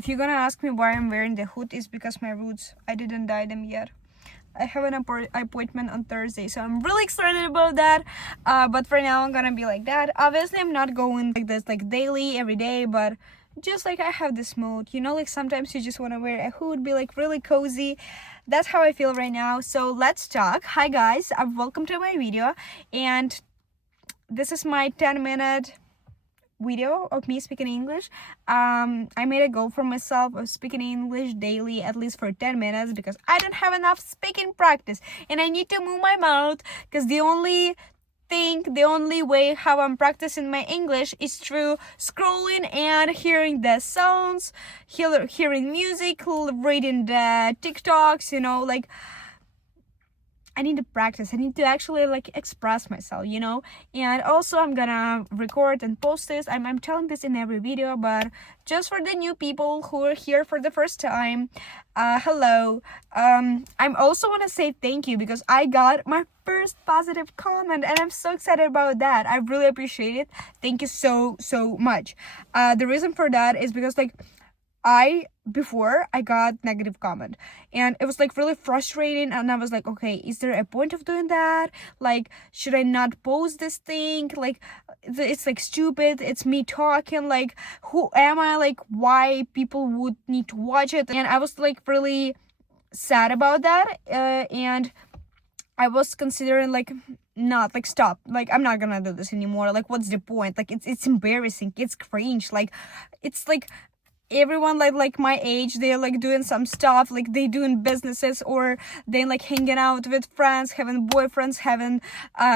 If you're gonna ask me why I'm wearing the hood, it's because my roots, I didn't dye them yet. I have an appointment on Thursday, so I'm really excited about that. But for now, I'm gonna be like that. Obviously, I'm not going like this like daily, every day, but just like I have this mood, you know, like sometimes you just want to wear a hood, be like really cozy. That's how I feel right now. So let's talk. Hi guys, welcome to my video, and this is my 10-minute video of me speaking English. I made a goal for myself of speaking English daily at least for 10 minutes because I don't have enough speaking practice and I need to move my mouth, because the only way how I'm practicing my English is through scrolling and hearing the sounds, hearing music, reading the TikToks, you know, like I need to practice. I need to actually like express myself, you know. And also I'm gonna record and post this. I'm telling this in every video, but just for the new people who are here for the first time, hello. I'm also want to say thank you because I got my first positive comment and I'm so excited about that. I really appreciate it. Thank you so much. The reason for that is because like before I got negative comment and it was like really frustrating, and I was like, okay, is there a point of doing that? Like, should I not post this thing? Like, it's like stupid, it's me talking, like who am I, like why people would need to watch it? And I was like really sad about that, and I was considering like not like stop, like I'm not gonna do this anymore. Like what's the point? Like it's embarrassing, it's cringe, like it's like everyone like my age, they're like doing some stuff, like they doing businesses or they like hanging out with friends, having boyfriends, having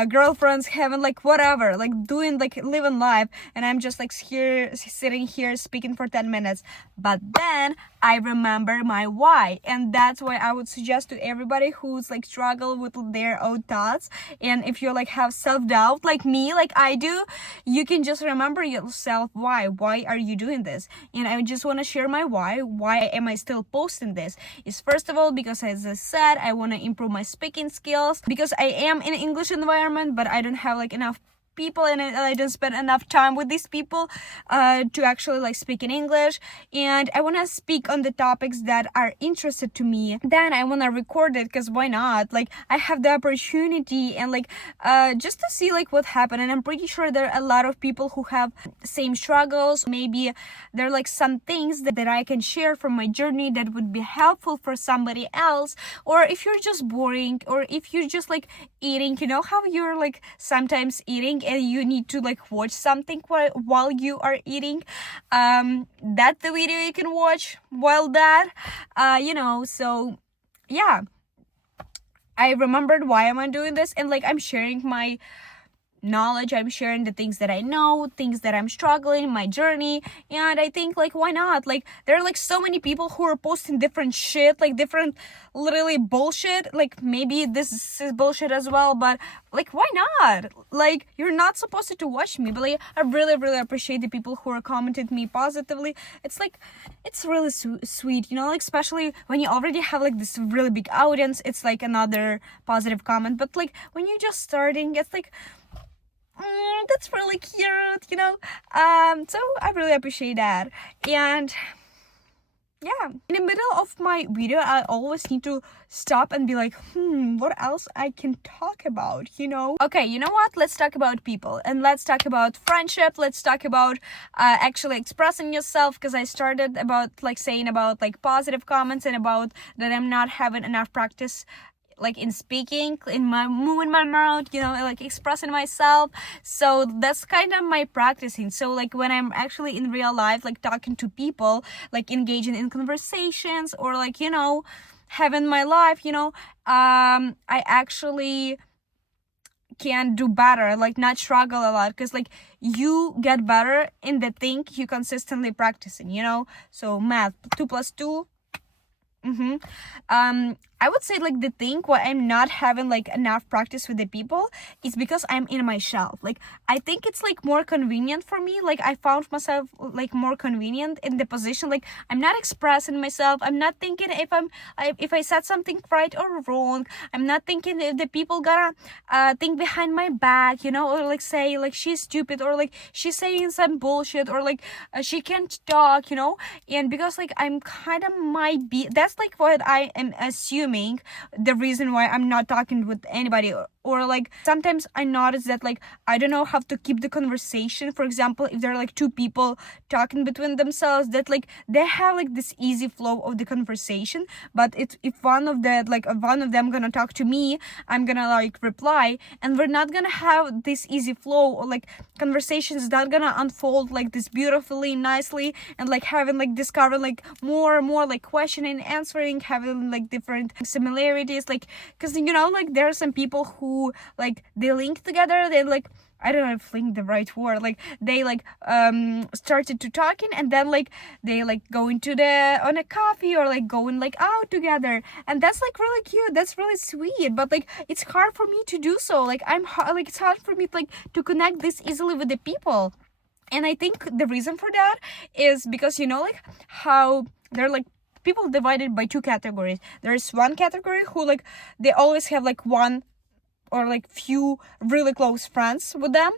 girlfriends, having like whatever, like doing like living life, and I'm just like here sitting here speaking for 10 minutes. But then I remember my why, and that's why I would suggest to everybody who's like struggle with their own thoughts, and if you like have self-doubt like me, like I do, you can just remember yourself why are you doing this. And I just want to share my why am I still posting this. Is first of all because, as I said, I want to improve my speaking skills, because I am in an English environment but I don't have like enough people and I don't spend enough time with these people to actually like speak in English, and I want to speak on the topics that are interested to me. Then I want to record it, because why not, like I have the opportunity, and like just to see like what happened. And I'm pretty sure there are a lot of people who have same struggles. Maybe there are like some things that I can share from my journey that would be helpful for somebody else. Or if you're just boring, or if you're just like eating, you know how you're like sometimes eating and you need to like watch something while you are eating, that's the video you can watch while that, you know. So yeah, I remembered why am I doing this, and like I'm sharing my knowledge, I'm sharing the things that I know, things that I'm struggling, my journey. And I think like why not, like there are like so many people who are posting different shit, like different literally bullshit. Like maybe this is bullshit as well, but like why not, like you're not supposed to watch me. But like I really appreciate the people who are commenting me positively. It's like it's really sweet, you know, like especially when you already have like this really big audience, it's like another positive comment. But like when you're just starting, it's like that's really cute, you know. So I really appreciate that. And yeah, in the middle of my video I always need to stop and be like, what else I can talk about, you know. Okay, you know what, let's talk about people, and let's talk about friendship. Let's talk about actually expressing yourself, because I started about like saying about like positive comments and about that I'm not having enough practice like in speaking, in my moving my mouth, you know, like expressing myself. So that's kind of my practicing. So like when I'm actually in real life, like talking to people, like engaging in conversations, or like, you know, having my life, you know, I actually can do better, like not struggle a lot, because like you get better in the thing you consistently practicing, you know. So math, 2 + 2. I I would say like the thing why I'm not having like enough practice with the people is because I'm in my shell. Like I think it's like more convenient for me. Like I found myself like more convenient in the position. Like I'm not expressing myself. I'm not thinking if I said something right or wrong. I'm not thinking if the people gonna think behind my back, or like say like she's stupid, or like she's saying some bullshit, or like she can't talk, and because like I'm kind of might be, that's like what I am assuming the reason why I'm not talking with anybody, or like sometimes I notice that like I don't know how to keep the conversation. For example, if there are like two people talking between themselves, that like they have like this easy flow of the conversation, but if one of them gonna talk to me, I'm gonna like reply, and we're not gonna have this easy flow, or like conversations not gonna unfold like this beautifully nicely, and like having like discover like more and more like questioning, answering, having like different similarities, like because like there are some people who like they link together, they like, I don't know if link the right word, like they like started to talking, and then like they like go into on a coffee, or like going like out together, and that's like really cute, that's really sweet, but like it's hard for me to do so. Like it's hard for me like to connect this easily with the people. And I think the reason for that is because like how they're like people divided by two categories. There's one category who like they always have like one or like few really close friends with them,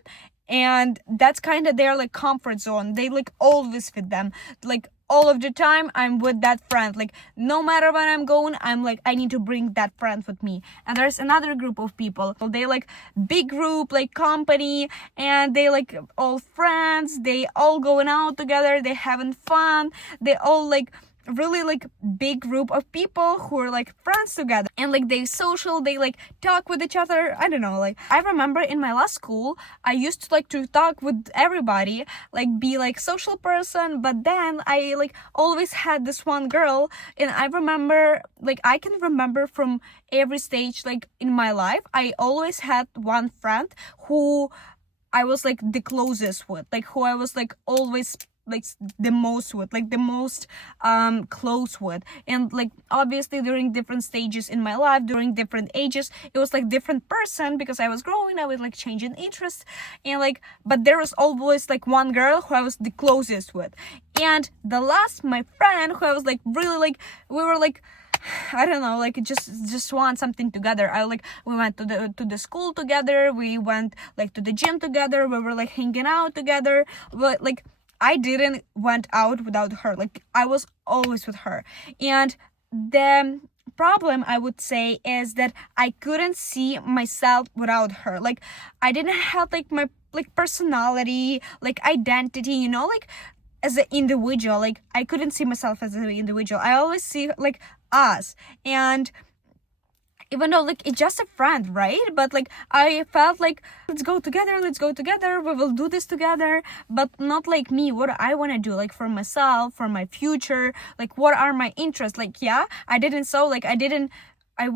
and that's kind of their like comfort zone. They like always with them, like all of the time I'm with that friend, like no matter where I'm going, I'm like I need to bring that friend with me. And there's another group of people, they like big group, like company, and they like all friends, they all going out together, they having fun, they all like really like big group of people who are like friends together, and like they social, they like talk with each other. I don't know, like I remember in my last school I used to like to talk with everybody, like be like social person, but then I like always had this one girl, and I remember like I can remember from every stage like in my life, I always had one friend who I was like the closest with, like who I was like always like the most with, like the most close with. And like obviously during different stages in my life, during different ages, it was like different person, because I was growing, I was like changing interests, and like but there was always like one girl who I was the closest with. And the last, my friend who I was like really like, we were like, I don't know, like just want something together. We went to the school together, we went like to the gym together, we were like hanging out together, but like I didn't went out without her. Like I was always with her. And the problem I would say is that I couldn't see myself without her. Like I didn't have like my like personality, like identity, like as an individual. Like I couldn't see myself as an individual. I always see like us. And even though like it's just a friend, right? But like I felt like let's go together, we will do this together, but not like me, what I want to do, like for myself, for my future, like what are my interests. Like I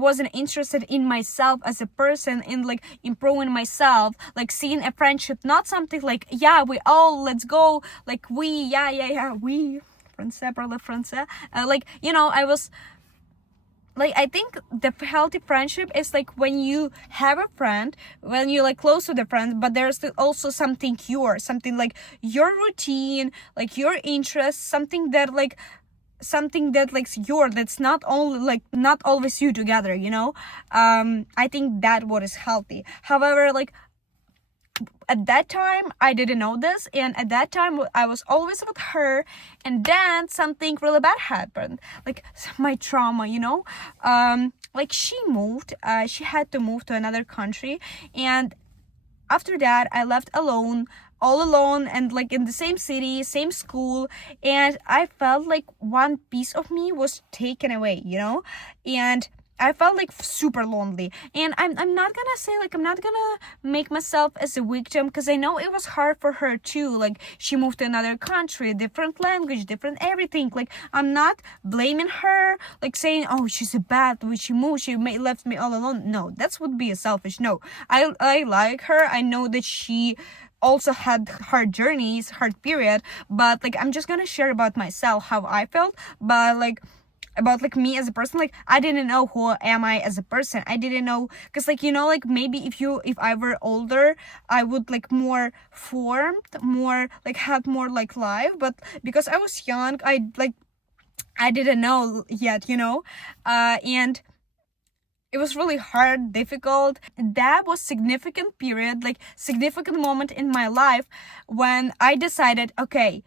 wasn't interested in myself as a person, in like improving myself, like seeing a friendship, not something like, yeah, we all, let's go, like we, we, français, like, I was like, I think the healthy friendship is like when you have a friend, when you're like close to the friend, but there's also something something like your routine, like your interests, something that like that's not only like not always you together, I think that what is healthy. However, like at that time I didn't know this, and at that time I was always with her, and then something really bad happened, like my trauma, like she had to move to another country, and after that I left all alone, and like in the same city, same school, and I felt like one piece of me was taken away, and I felt like super lonely. And I'm not gonna say, like, I'm not gonna make myself as a victim, because I know it was hard for her too. Like, she moved to another country, different language, different everything. Like, I'm not blaming her, like saying, oh, she's a bad when she moved, left me all alone. No, that would be a selfish. No, I like her. I know that she also had hard journeys, hard period, but like I'm just gonna share about myself, how I felt. But like about like me as a person. Like I didn't know who am I as a person. I didn't know, because like, you know, like maybe if I were older, I would like more formed, more like had more like life, but because I was young, I didn't know yet, you know. And it was really hard, difficult. That was significant period, like significant moment in my life when I decided, okay,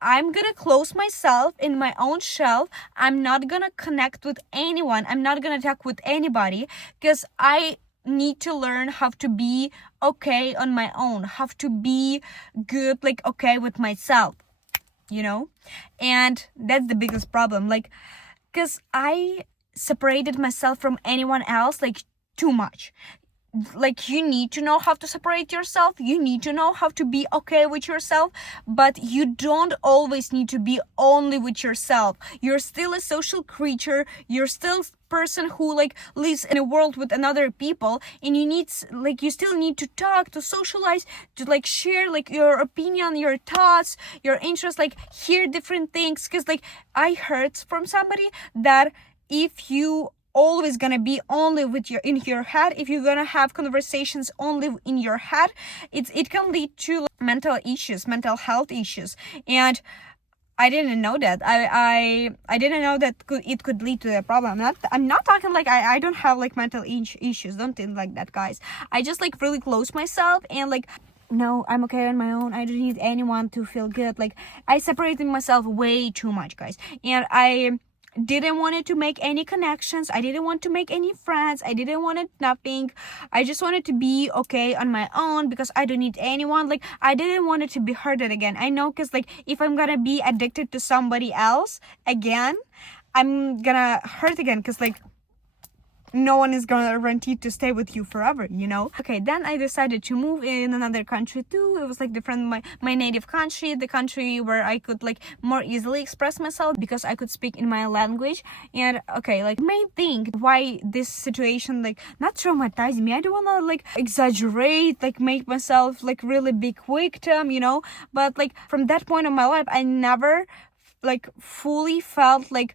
I'm gonna close myself in my own shell. I'm not gonna connect with anyone. I'm not gonna talk with anybody, because I need to learn how to be okay on my own, how to be good, like okay with myself, you know. And that's the biggest problem, like, because I separated myself from anyone else like too much. Like you need to know how to separate yourself, you need to know how to be okay with yourself, but you don't always need to be only with yourself. You're still a social creature, you're still person who like lives in a world with another people, and you need, like, you still need to talk, to socialize, to like share like your opinion, your thoughts, your interests, like hear different things. Because like I heard from somebody that if you always gonna be only with your in your head, if you're gonna have conversations only in your head, it can lead to like, mental issues, mental health issues. And I didn't know that. I didn't know that it could lead to a problem. I'm not talking like I don't have like mental issues. Don't think like that, guys. I just like really close myself and like, no, I'm okay on my own. I don't need anyone to feel good. Like I separated myself way too much, guys. And I didn't want it to make any connections. I didn't want to make any friends. I didn't want it nothing. I just wanted to be okay on my own because I don't need anyone. Like I didn't want it to be hurted again. I know, because like if I'm gonna be addicted to somebody else again, I'm gonna hurt again, because like no one is gonna guarantee to stay with you forever, you know. Okay, then I decided to move in another country too. It was like different, my native country, the country where I could like more easily express myself because I could speak in my language. And okay, like main thing why this situation like not traumatized me, I don't wanna like exaggerate, like make myself like really big victim, you know. But like from that point of my life, I never like fully felt like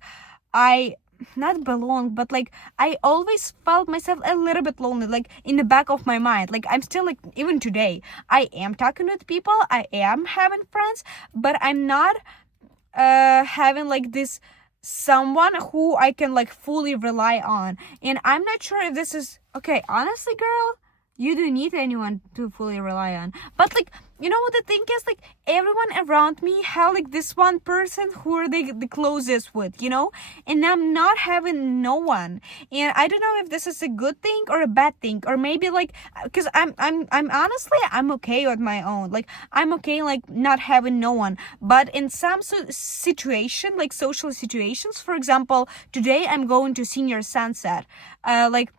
I not belong, but like I always felt myself a little bit lonely, like in the back of my mind. Like I'm still like, even today I am talking with people, I am having friends, but I'm not having like this someone who I can like fully rely on. And I'm not sure if this is okay, honestly, girl, you do need anyone to fully rely on. But like, you know what the thing is, like everyone around me have like this one person who are they the closest with, you know. And I'm not having no one. And I don't know if this is a good thing or a bad thing, or maybe like, because I'm honestly, I'm okay with my own. Like I'm okay like not having no one. But in some situation, like social situations, for example, today I'm going to Senior Sunset, like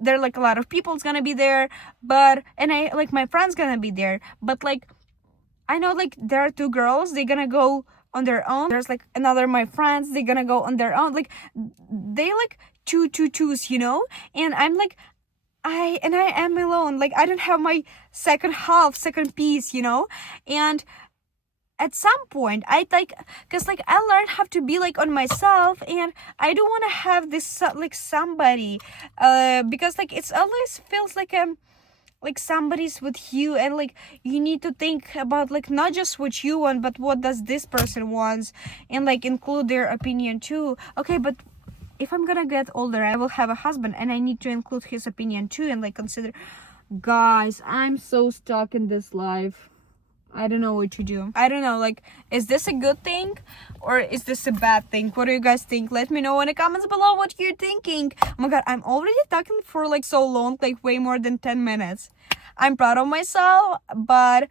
there are like a lot of people's gonna be there, but and I like my friend's gonna be there, but like I know like there are two girls, they're gonna go on their own. There's like another my friends, they're gonna go on their own. Like they like twos, you know. And I'm like I am alone. Like I don't have my second piece, you know. And at some point I like, because like I learned how to be like on myself, and I don't want to have this like somebody because like it's always feels like somebody's with you, and like you need to think about like not just what you want, but what does this person wants, and like include their opinion too. Okay, but if I'm gonna get older, I will have a husband, and I need to include his opinion too, and like consider. Guys, I'm so stuck in this life. I don't know what to do. I don't know, like, is this a good thing or is this a bad thing? What do you guys think? Let me know in the comments below what you're thinking. Oh my god, I'm already talking for like so long, like way more than 10 minutes. I'm proud of myself, but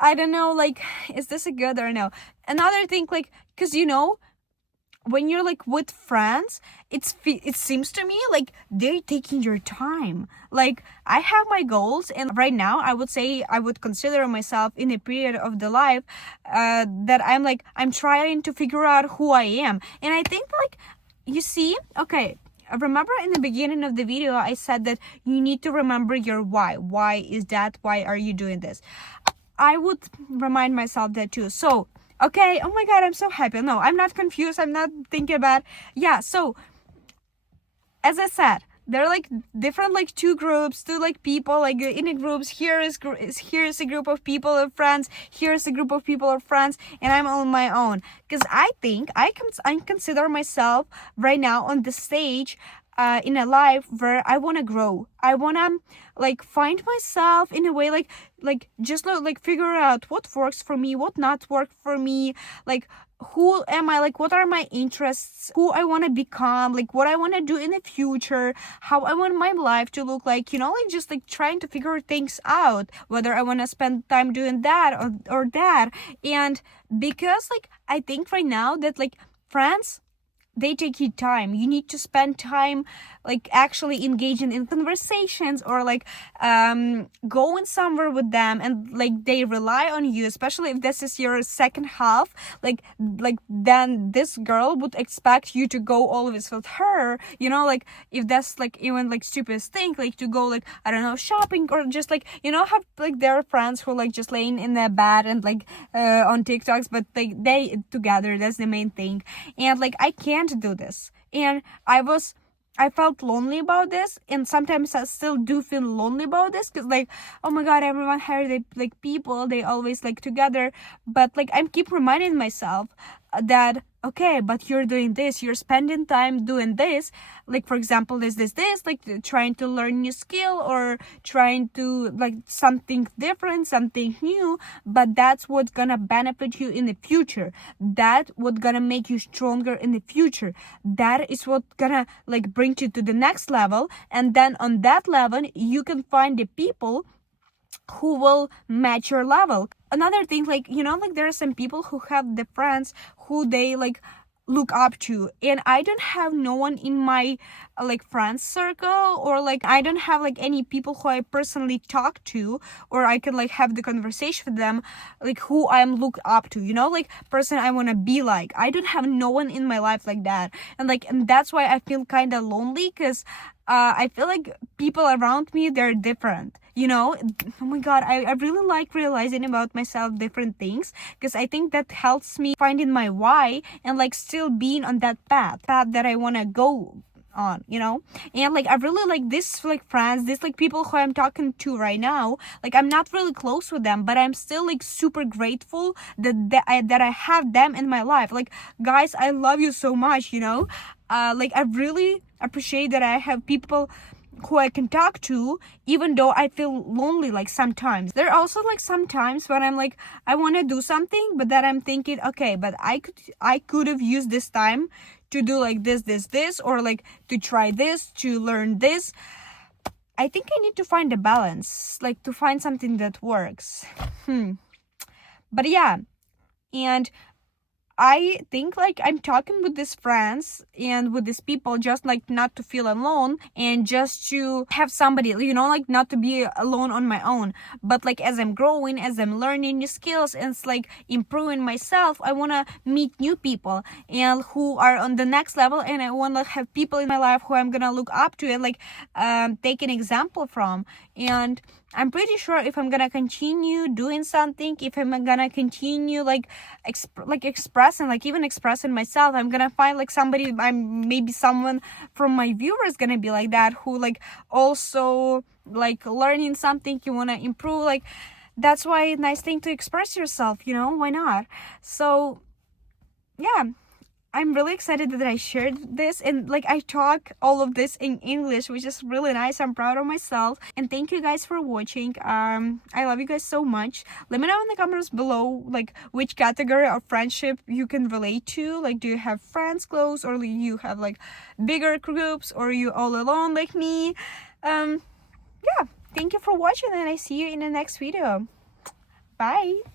I don't know, like, is this a good or no? Another thing, like, because you know, when you're like with friends, it seems to me like they're taking your time. Like I have my goals, and right now I would say I would consider myself in a period of the life that I'm trying to figure out who I am. And I think like, you see, okay, remember in the beginning of the video I said that you need to remember your why is that, why are you doing this? I would remind myself that too. So Okay, oh my god, I'm so happy. No, I'm not confused, I'm not thinking about. Yeah, so as I said, there are like different like two groups, two like people like in a groups. Here is a group of people of friends. Here is a group of people of friends, and I'm on my own. Because I think I consider myself right now on the stage in a life where I want to grow. I want to like find myself in a way like just like figure out what works for me, what not work for me, like who am I, like what are my interests, who I want to become, like what I want to do in the future, how I want my life to look like, you know, like just like trying to figure things out, whether I want to spend time doing that or that. And because like I think right now that like friends, they take you time. You need to spend time like actually engaging in conversations or like going somewhere with them, and like they rely on you, especially if this is your second half, like then this girl would expect you to go always with her, you know, like if that's like even like stupidest thing, like to go like I don't know shopping, or just like, you know, have like their friends who like just laying in their bed and like on TikToks, but like they together, that's the main thing. And like I can't do this, and I felt lonely about this, and sometimes I still do feel lonely about this, because like, oh my god, everyone here, they like people, they always like together, but like I'm keep reminding myself that okay, but you're doing this, you're spending time doing this, like for example this like trying to learn new skill or trying to like something different, something new, but that's what's gonna benefit you in the future, that what's gonna make you stronger in the future, that is what gonna like bring you to the next level, and then on that level you can find the people who will match your level. Another thing, like, you know, like there are some people who have the friends who they like look up to, and I don't have no one in my like friends circle, or like I don't have like any people who I personally talk to, or I can like have the conversation with them, like who I'm look up to, you know, like person I want to be like. I don't have no one in my life like that, and that's why I feel kind of lonely, because I feel like people around me, they're different, you know. Oh my god, I really like realizing about myself different things, because I think that helps me finding my why and like still being on that path that I want to go on, you know. And like I really like this like friends, this like people who I'm talking to right now, like I'm not really close with them, but I'm still like super grateful that I have them in my life. Like guys, I love you so much, you know. Like I really appreciate that I have people who I can talk to, even though I feel lonely like sometimes. There are also like sometimes when I'm like I want to do something, but then I'm thinking, okay, but I could have used this time to do like this, or like to try this, to learn this. I think I need to find a balance, like to find something that works. But yeah, and I think like I'm talking with these friends and with these people just like not to feel alone, and just to have somebody, you know, like not to be alone on my own. But like as I'm growing, as I'm learning new skills and it's like improving myself, I want to meet new people and who are on the next level, and I want to have people in my life who I'm gonna look up to and like take an example from. And I'm pretty sure if I'm gonna continue doing something, if I'm gonna continue like expressing, like even expressing myself, I'm gonna find like somebody, maybe someone from my viewers gonna be like that, who like also like learning something, you wanna improve, like that's why a nice thing to express yourself, you know, why not? So yeah, I'm really excited that I shared this, and like I talk all of this in English, which is really nice. I'm proud of myself, and thank you guys for watching. I love you guys so much. Let me know in the comments below like which category of friendship you can relate to. Like, do you have friends close, or you have like bigger groups, or you all alone like me? Yeah, thank you for watching, and I see you in the next video. Bye.